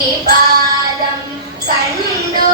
പാദം കണ്ടു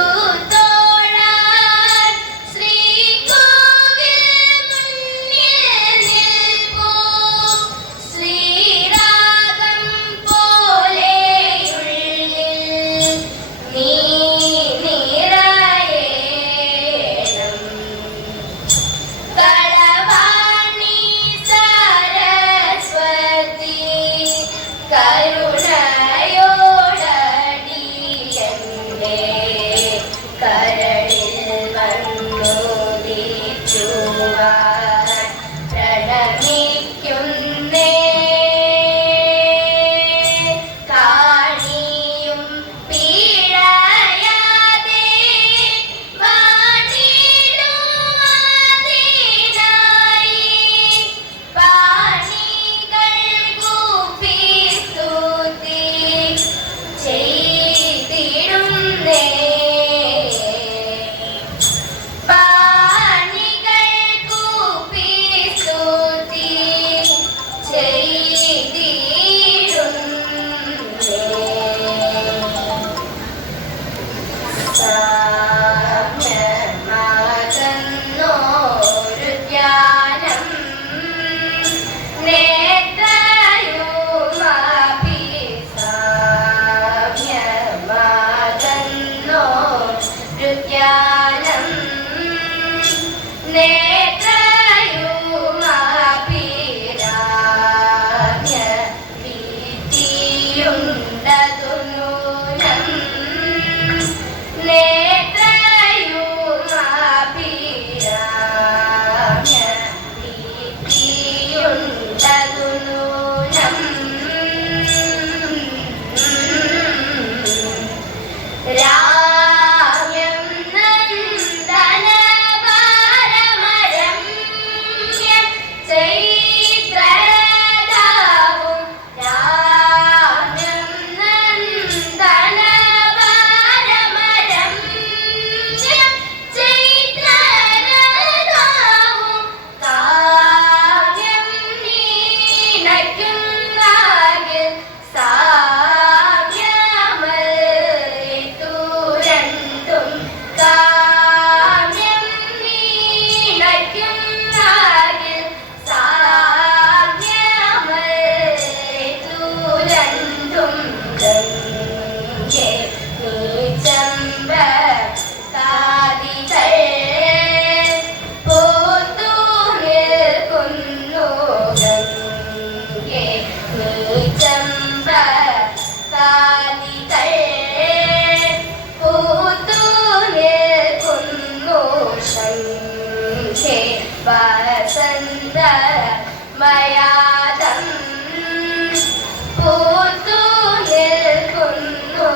വസന്ത മയാദം പൂത്തു നിൽക്കുന്നു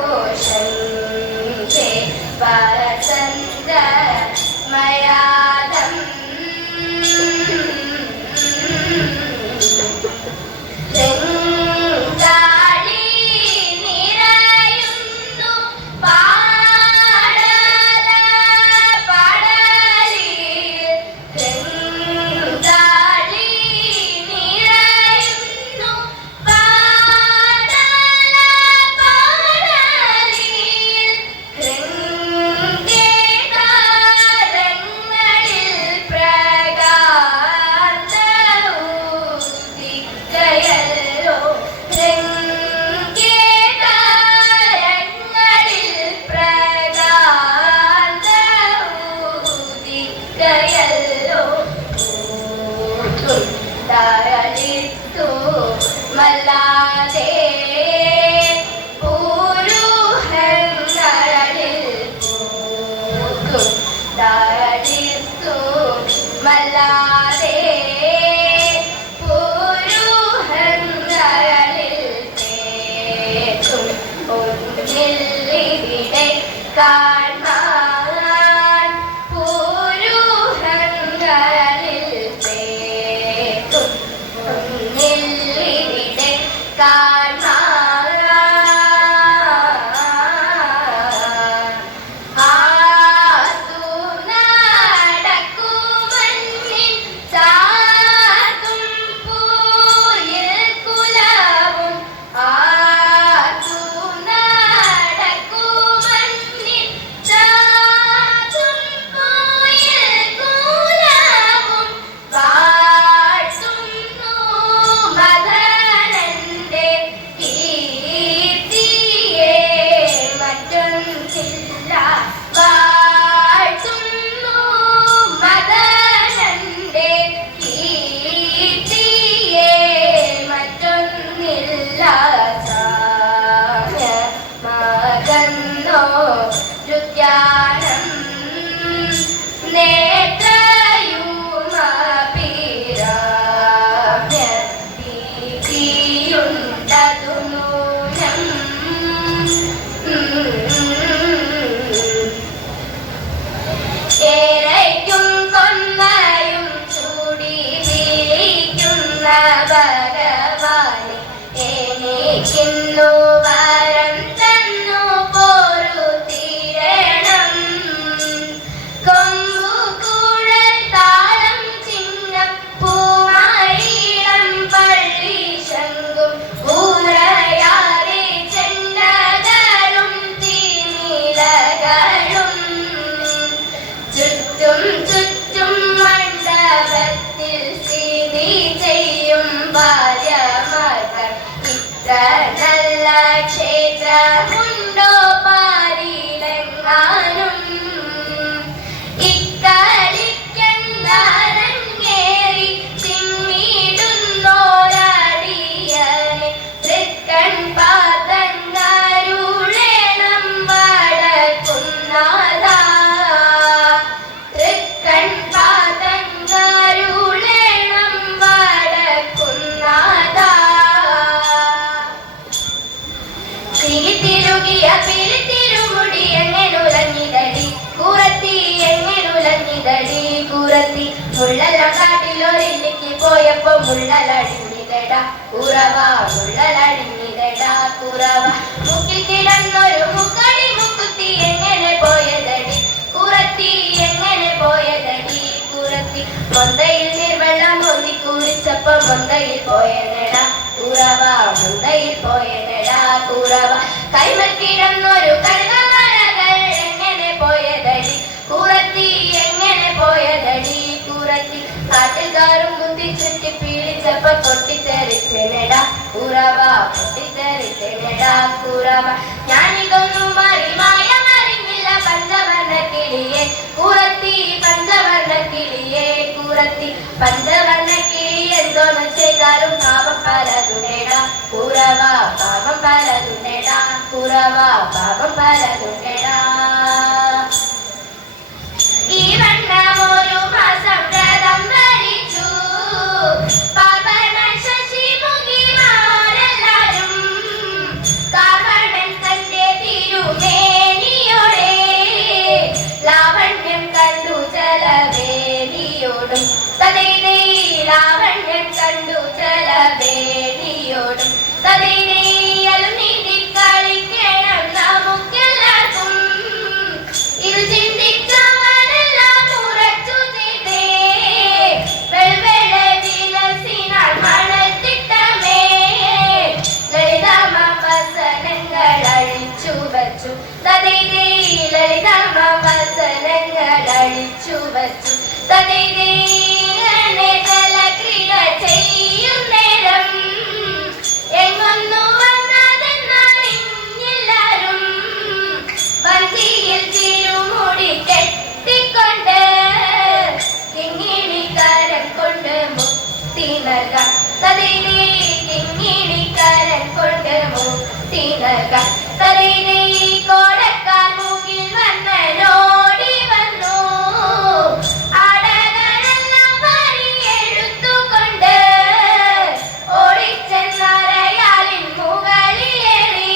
ശംഖേ വസന്ത മയാദം മല്ലാതെ പൂരുഹങ്ങളിൽ പൂക്കും താഴിത്തു മല്ലാതെ പൂരുഹങ്ങളിൽ തേക്കും ഒന്നില്ലിവിടെ കാണാൻ പൂരുഹങ്ങളിൽ തേക്കും ഒന്നില്ലിവിടെ എനിക്കിന്നു വരം തന്നു പോരുതീരണം കൊമ്പുകുഴൽ താളം ചിഹ്നം പൂമാരീളം പള്ളി ശംഖും ഊരയാതെ ചെണ്ടകളും തീനിലകളും ചുറ്റും ചുറ്റും മണ്ഡപത്തിൽ സ്ഥിതി ചെയ്യും ഭാര്യമാർക്കർ ഇത്ര നല്ല ക്ഷേത്രമുണ്ടോ പാരിലെങ്ങാനും ഇക്കളിക്കണ്ടരങ്ങേറി ചിമ്മിടുന്നോരടിയനെ തൃക്കൺ പാതങ്ങരുളേണം വടക്കുന്നാഥാ തൃക്കൺ പാതങ്ങരുളേണം വടക്കുന്നാഥാ തിരുകിയ പിരിത്തിരുമുടി എങ്ങനുലഞ്ഞിതടി കൂറത്തി എങ്ങനുലഞ്ഞിതടി കൂറത്തി മുള്ളെല്ലാം കാട്ടിലൊരില്ലിക്ക് പോയപ്പോ മുള്ളലടിഞ്ഞിതടാ കുറവ മുള്ളലടിഞ്ഞിതടാ കുറവ മുക്കിൽ കിടന്നൊരു മുക്കടി മുക്കുത്തി എങ്ങനെ പോയതടി കൂറത്തി എങ്ങനെ പോയതടി കൂറത്തി മൊന്തയിൽ നീർവെള്ളം ഒന്നി കുളിച്ചപ്പോ മൊന്തയിൽ പോയതടാ കുറവ മൊന്തയിൽ പോയതടാ കുറവ കൈമൽ കിടന്നൊരു കഴുകമലകൾ എങ്ങനെ പോയതടി കൂറത്തി എങ്ങനെ പോയതടി കൂറത്തി കാട്ടിൽ കാറും കുത്തി ചുറ്റി പീഡിച്ചപ്പോ പൊട്ടിത്തെറിച്ചെടാ കുറവ പൊട്ടിത്തെറിച്ചെടാ കുറവ ഞാനിതൊന്നും അറിഞ്ഞില്ല പഞ്ചവർണ്ണ കിളിയെ കൂറത്തി പഞ്ചവർണ്ണ കിളിയെ കൂറത്തി പഞ്ചവർണ്ണ കിളി എന്തോന്ന് ചെയ്താലും പാപം പലതുണ്ടേടാ കുറവ പാപം പലതുണ്ടേടാ കുറവ പാപം പലതുണ്ടേടാ ഈ വണ്ണമൊരു മാസം വ്രതം ഭരിച്ചു പാർവണ ശശിമുഖിമാരെല്ലാരും കാവണൻ തന്റെ തിരുമേനിയോടെ ലാവണ്യം കണ്ടു ജലവേദിയോടും തതൈതൈ ലാവണ്യം കണ്ടു ജലവേദിയോടും തതൈതൈയലും നീതി കളിക്കണം നമുക്കെല്ലാവർക്കും ഇത് ചിന്തിച്ചവരെല്ലാം ഉറച്ചു ചെയ്തേ വെൾവെള വിലസിനാൽ മണത്തിട്ടമേ ലളിതമ വസനങ്ങൾ അഴിച്ചു വച്ചു തതൈതൈ ലളിതമ വസനങ്ങൾ അഴിച്ചു വച്ചു തതൈതൈ ജലക്രീഡ ചെയ്യും നേരം എങ്ങൊന്നു വന്നതെന്നറിഞ്ഞില്ലാരും വഞ്ചിയിൽ തിരുമുടി കെട്ടിക്കൊണ്ട് കിങ്ങിണിക്കാരൻ കൊണ്ട് മുക്തി നൽകാം തതിനെ കിങ്ങിണിക്കാരൻ കൊണ്ട് മുക്തി നൽകാം തതിനെ കോടക്കാർ മുകിൽ വന്നോടി വന്നു ആടകളെല്ലാം വരിയെഴുത്തുകൊണ്ട് ഓടിച്ചെന്നരയാലിൻ മുകളിലേറി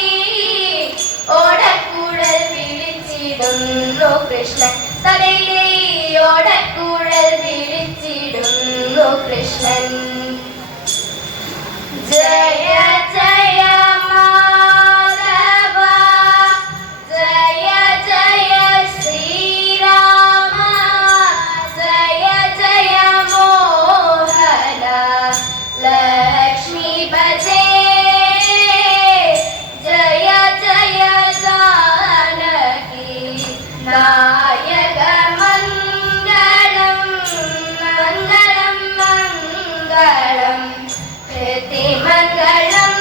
ഓടക്കുഴൽ വിളിച്ചിടുന്നു കൃഷ്ണൻ തലയിലെ ഓടക്കുഴൽ വിളിച്ചിടുന്നു കൃഷ്ണൻ ജയ ജയ മാധവ ജയ ജയ ശ്രീരാമ ജയ ജയ മോഹന ലക്ഷ്മീപതേ ജയ ജയ ജാനകി നായക മംഗളം മംഗളം മംഗളം കൃതിമംഗളം